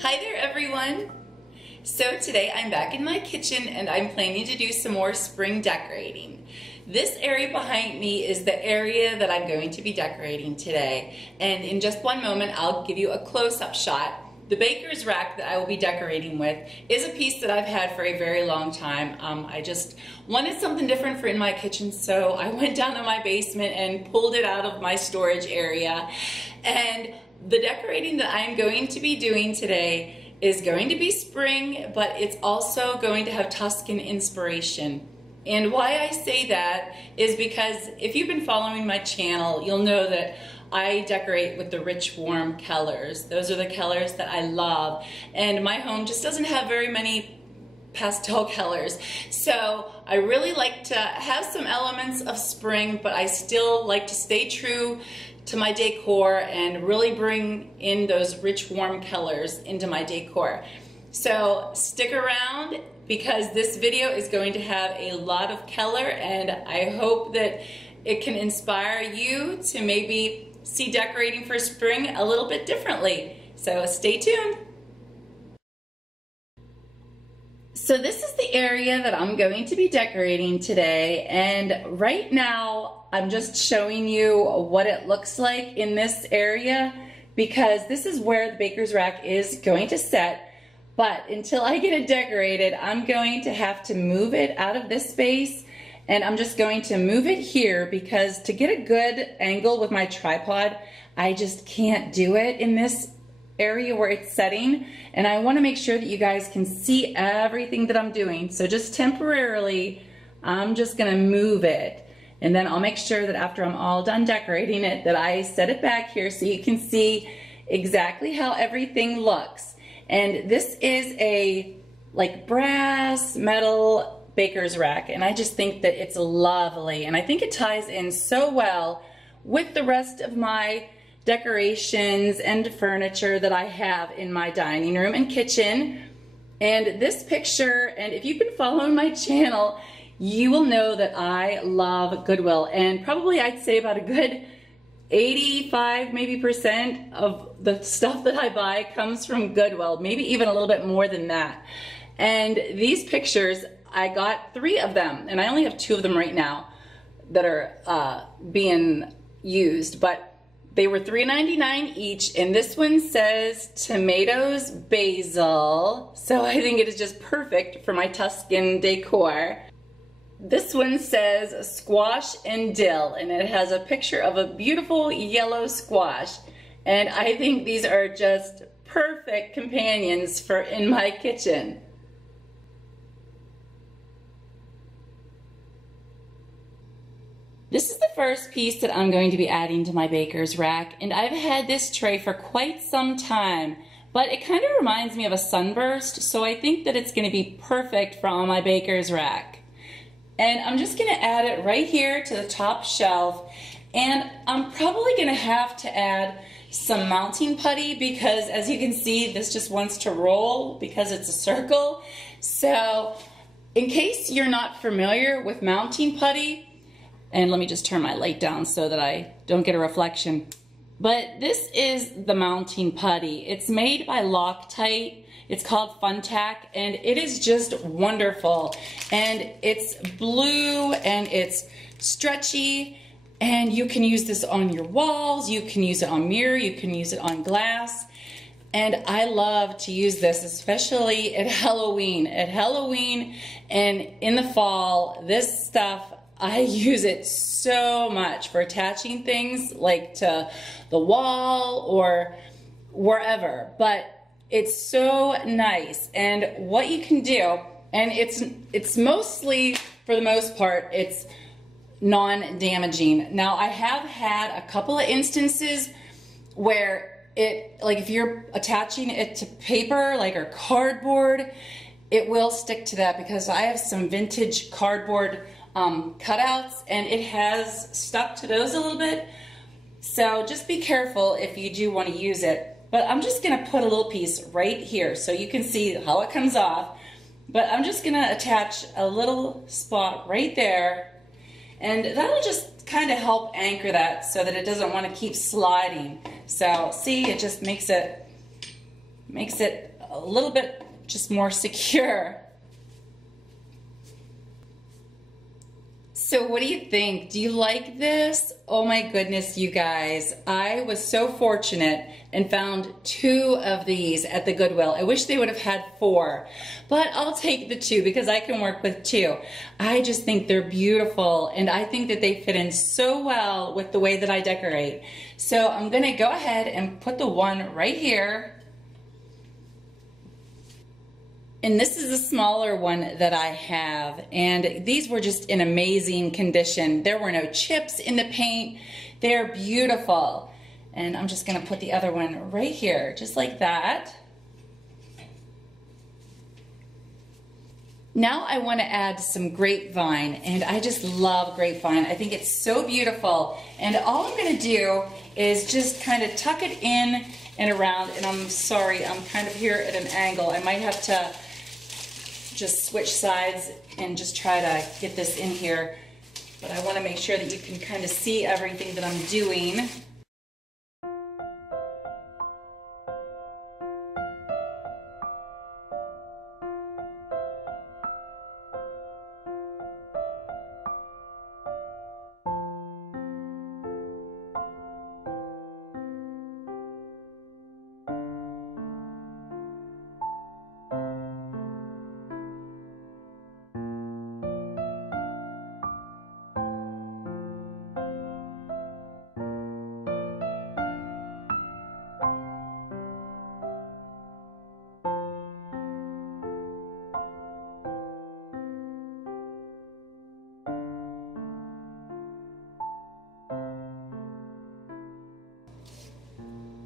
Hi there everyone! So today I'm back in my kitchen and I'm planning to do some more spring decorating. This area behind me is the area that I'm going to be decorating today, and in just one moment I'll give you a close-up shot. The baker's rack that I will be decorating with is a piece that I've had for a very long time. I just wanted something different for in my kitchen, so I went down to my basement and pulled it out of my storage area. And the decorating that I'm going to be doing today is going to be spring, but it's also going to have Tuscan inspiration. And why I say that is because if you've been following my channel, you'll know that I decorate with the rich, warm colors. Those are the colors that I love. And my home just doesn't have very many pastel colors. So I really like to have some elements of spring, but I still like to stay true to my decor and really bring in those rich, warm colors into my decor. So stick around because this video is going to have a lot of color, and I hope that it can inspire you to maybe see decorating for spring a little bit differently. So stay tuned. So this is the area that I'm going to be decorating today, and right now I'm just showing you what it looks like in this area because this is where the baker's rack is going to set. But until I get it decorated, I'm going to have to move it out of this space, and I'm just going to move it here because to get a good angle with my tripod, I just can't do it in this area where it's setting, and I want to make sure that you guys can see everything that I'm doing. So just temporarily, I'm just going to move it, and then I'll make sure that after I'm all done decorating it that I set it back here so you can see exactly how everything looks. And this is a like brass metal baker's rack, and I just think that it's lovely, and I think it ties in so well with the rest of my decorations and furniture that I have in my dining room and kitchen. And this picture, and if you've been following my channel, you will know that I love Goodwill, and probably I'd say about a good 85 maybe % of the stuff that I buy comes from Goodwill, maybe even a little bit more than that. And these pictures, I got 3 of them, and I only have 2 of them right now that are being used, but they were $3.99 each, and this one says tomatoes basil, so I think it is just perfect for my Tuscan decor. This one says squash and dill, and it has a picture of a beautiful yellow squash, and I think these are just perfect companions for in my kitchen. This is the first piece that I'm going to be adding to my baker's rack, and I've had this tray for quite some time, but it kind of reminds me of a sunburst, so I think that it's going to be perfect for on my baker's rack. And I'm just going to add it right here to the top shelf, and I'm probably going to have to add some mounting putty because, as you can see, this just wants to roll because it's a circle. So in case you're not familiar with mounting putty, and let me just turn my light down so that I don't get a reflection. But this is the mounting putty. It's made by Loctite. It's called Funtac, and it is just wonderful. And it's blue and it's stretchy, and you can use this on your walls, you can use it on mirror, you can use it on glass. And I love to use this, especially at Halloween. At Halloween and in the fall, this stuff, I use it so much for attaching things like to the wall or wherever, but it's so nice. And what you can do, and it's mostly, for the most part, it's non-damaging. Now I have had a couple of instances where it, like if you're attaching it to paper, like or cardboard, it will stick to that because I have some vintage cardboard cutouts, and it has stuck to those a little bit. So just be careful if you do want to use it. But I'm just going to put a little piece right here so you can see how it comes off. But I'm just going to attach a little spot right there, and that'll just kind of help anchor that so that it doesn't want to keep sliding. So see, it just makes it makes it a little bit just more secure. So what do you think? Do you like this? Oh my goodness, you guys. I was so fortunate and found 2 of these at the Goodwill. I wish they would have had 4, but I'll take the 2 because I can work with 2. I just think they're beautiful, and I think that they fit in so well with the way that I decorate. So I'm gonna go ahead and put the one right here. And this is a smaller one that I have, and these were just in amazing condition. There were no chips in the paint. They're beautiful. And I'm just gonna put the other one right here, just like that. Now I wanna add some grapevine, and I just love grapevine. I think it's so beautiful. And all I'm gonna do is just kind of tuck it in and around, and I'm sorry, I'm kind of here at an angle. I might have to just switch sides and just try to get this in here. But I want to make sure that you can kind of see everything that I'm doing.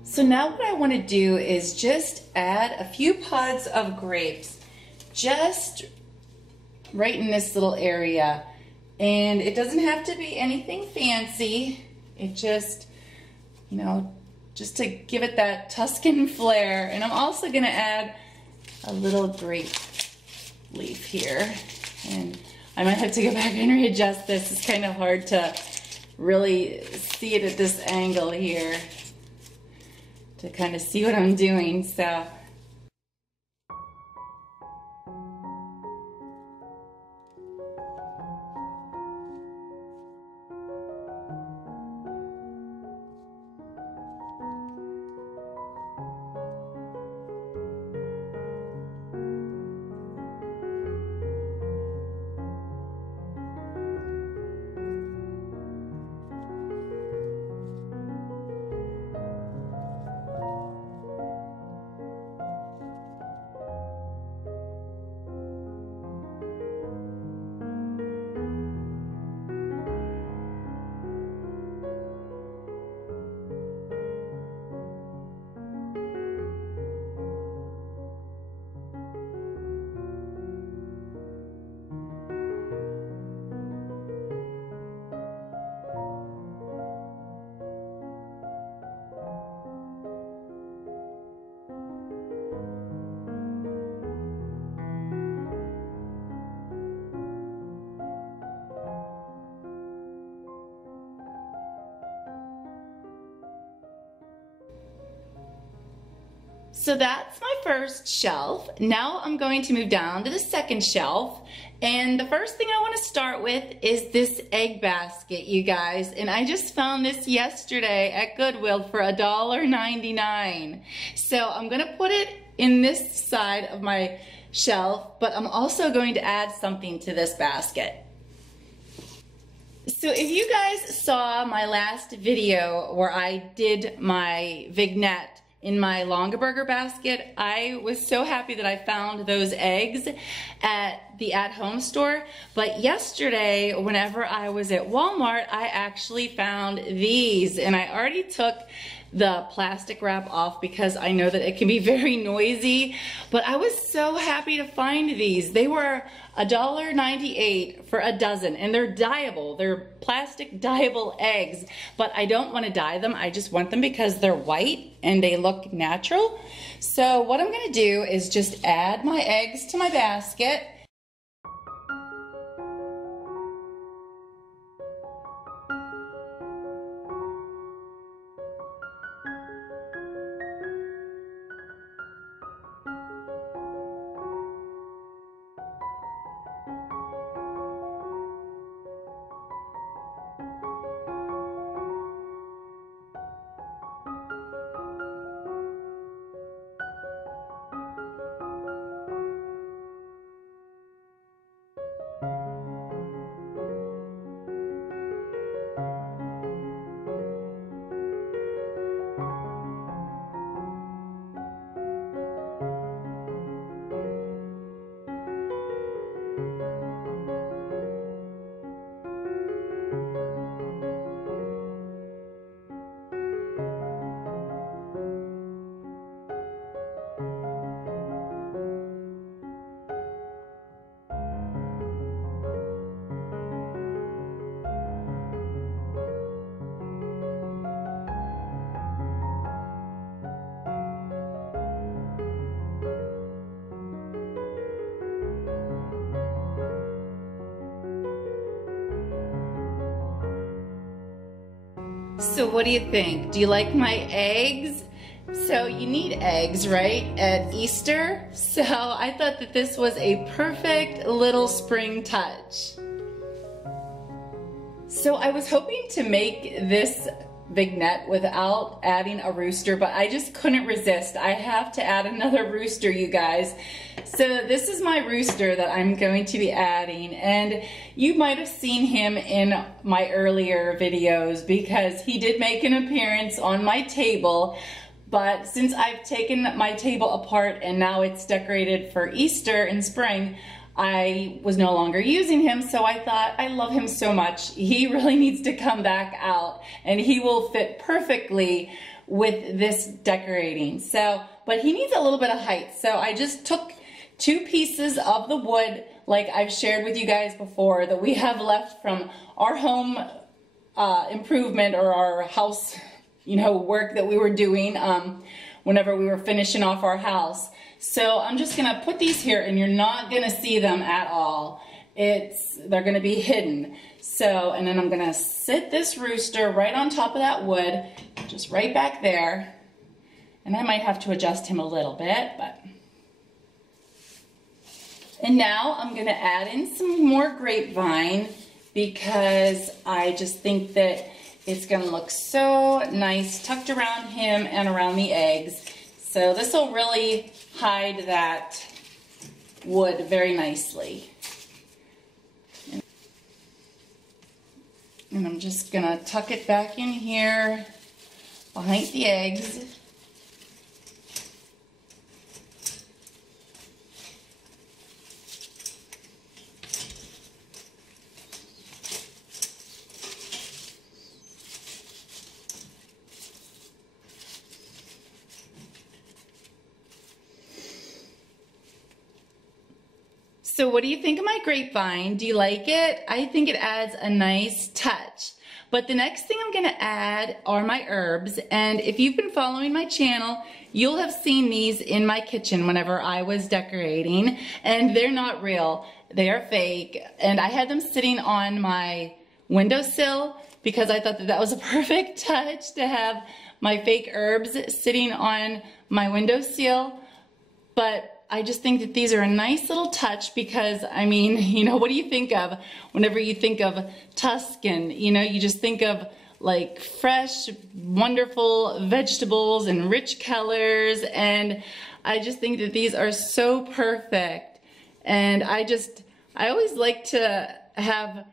So now what I want to do is just add a few pods of grapes just right in this little area. And it doesn't have to be anything fancy. It just, you know, just to give it that Tuscan flair. And I'm also going to add a little grape leaf here. And I might have to go back and readjust this. It's kind of hard to really see it at this angle here, to kind of see what I'm doing. So So that's my first shelf. Now I'm going to move down to the second shelf. And the first thing I want to start with is this egg basket, you guys. And I just found this yesterday at Goodwill for $1.99. So I'm going to put it in this side of my shelf, but I'm also going to add something to this basket. So if you guys saw my last video where I did my vignette in my Longaberger basket, I was so happy that I found those eggs at the at-home store. But yesterday, whenever I was at Walmart, I actually found these, and I already took the plastic wrap off because I know that it can be very noisy, but I was so happy to find these. They were $1.98 for a dozen, and they're dyeable. They're plastic dyeable eggs, but I don't want to dye them. I just want them because they're white and they look natural. So what I'm going to do is just add my eggs to my basket. So what do you think? Do you like my eggs? So you need eggs, right, at Easter? So I thought that this was a perfect little spring touch. So I was hoping to make this vignette without adding a rooster, but I just couldn't resist. I have to add another rooster, you guys. So this is my rooster that I'm going to be adding, and you might have seen him in my earlier videos because he did make an appearance on my table. But since I've taken my table apart and now it's decorated for Easter in spring, I was no longer using him, so I thought, I love him so much. He really needs to come back out, and he will fit perfectly with this decorating. So, but he needs a little bit of height. So I just took 2 pieces of the wood, like I've shared with you guys before, that we have left from our home improvement or our house, you know, work that we were doing whenever we were finishing off our house. So I'm just gonna put these here, and you're not gonna see them at all. They're gonna be hidden. So, and then I'm gonna sit this rooster right on top of that wood, just right back there. And I might have to adjust him a little bit, but. And now I'm gonna add in some more grapevine because I just think that it's gonna look so nice tucked around him and around the eggs. So this will really hide that wood very nicely. And I'm just gonna tuck it back in here behind the eggs. So what do you think of my grapevine? Do you like it? I think it adds a nice touch. But the next thing I'm gonna add are my herbs. And if you've been following my channel, you'll have seen these in my kitchen whenever I was decorating. And they're not real, they are fake. And I had them sitting on my windowsill because I thought that that was a perfect touch to have my fake herbs sitting on my windowsill. But I just think that these are a nice little touch because, I mean, you know, what do you think of whenever you think of Tuscan? You know, you just think of like fresh, wonderful vegetables and rich colors. And I just think that these are so perfect. And I always like to have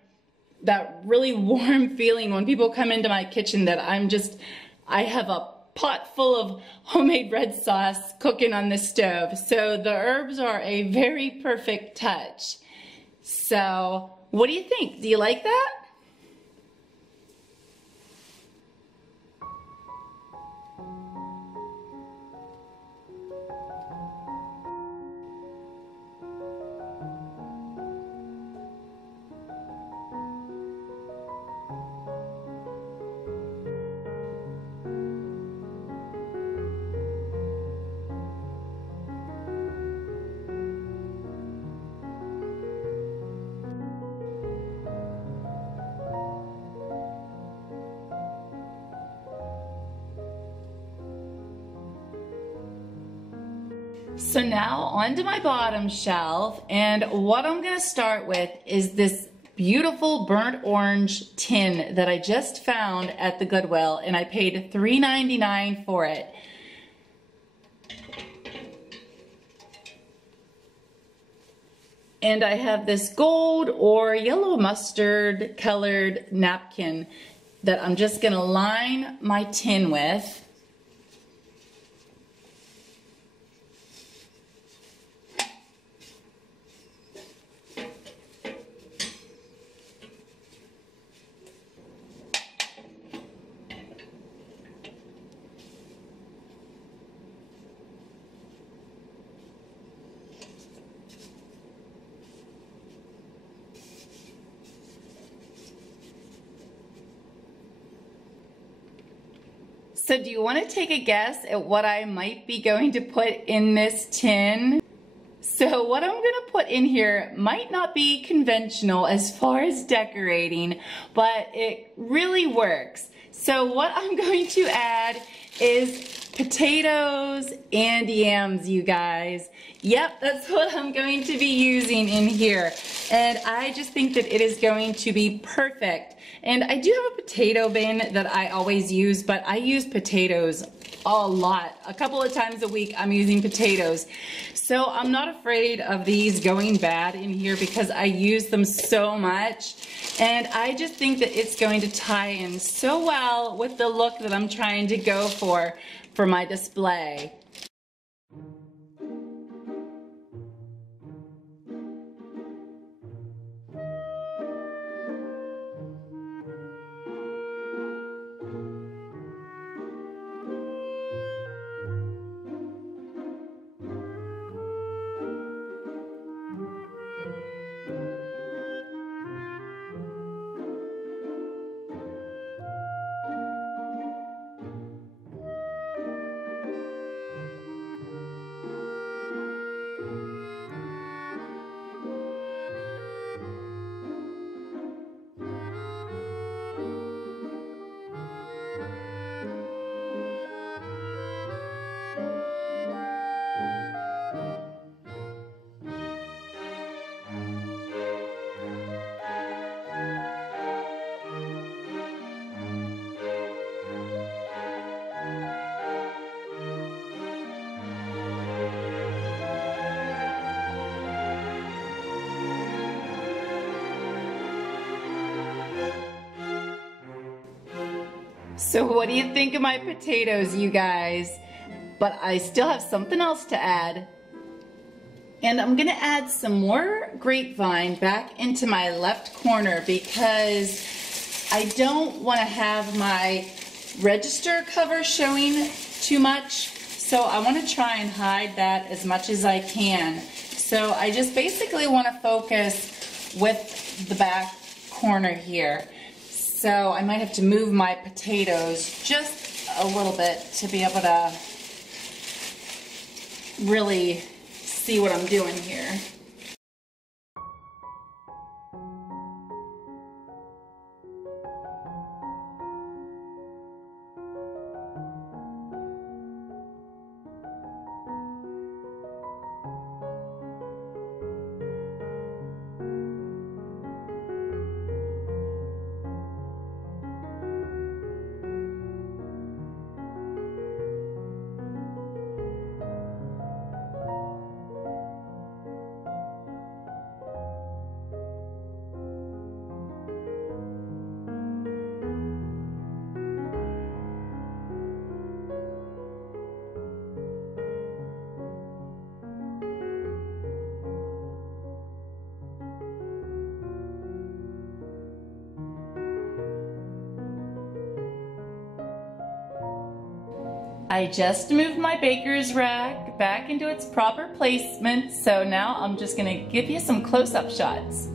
that really warm feeling when people come into my kitchen that I have a pot full of homemade red sauce cooking on the stove. So the herbs are a very perfect touch. So what do you think? Do you like that? So now onto my bottom shelf, and what I'm gonna start with is this beautiful burnt orange tin that I just found at the Goodwill, and I paid $3.99 for it. And I have this gold or yellow mustard colored napkin that I'm just gonna line my tin with. So do you want to take a guess at what I might be going to put in this tin? So what I'm gonna put in here might not be conventional as far as decorating, but it really works. So what I'm going to add is potatoes and yams, you guys. Yep, that's what I'm going to be using in here. And I just think that it is going to be perfect. And I do have a potato bin that I always use, but I use potatoes a lot. A couple of times a week I'm using potatoes. So I'm not afraid of these going bad in here because I use them so much. And I just think that it's going to tie in so well with the look that I'm trying to go for my display. So what do you think of my potatoes, you guys? But I still have something else to add. And I'm gonna add some more grapevine back into my left corner because I don't wanna have my register cover showing too much. So I wanna try and hide that as much as I can. So I just basically wanna focus with the back corner here. So I might have to move my potatoes just a little bit to be able to really see what I'm doing here. I just moved my baker's rack back into its proper placement, so now I'm just gonna give you some close-up shots.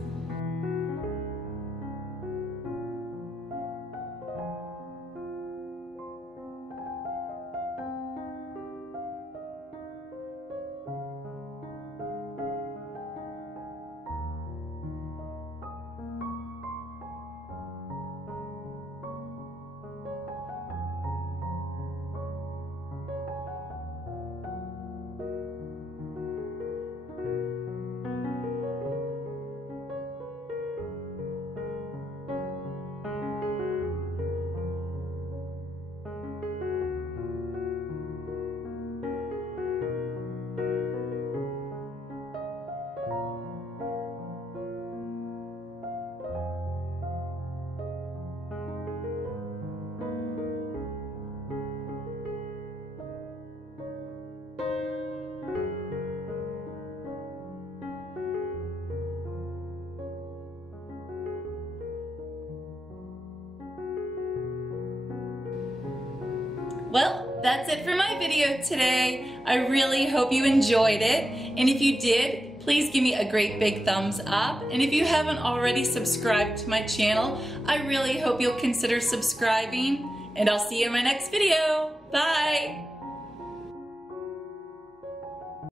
Well, that's it for my video today. I really hope you enjoyed it. And if you did, please give me a great big thumbs up. And if you haven't already subscribed to my channel, I really hope you'll consider subscribing. And I'll see you in my next video. Bye.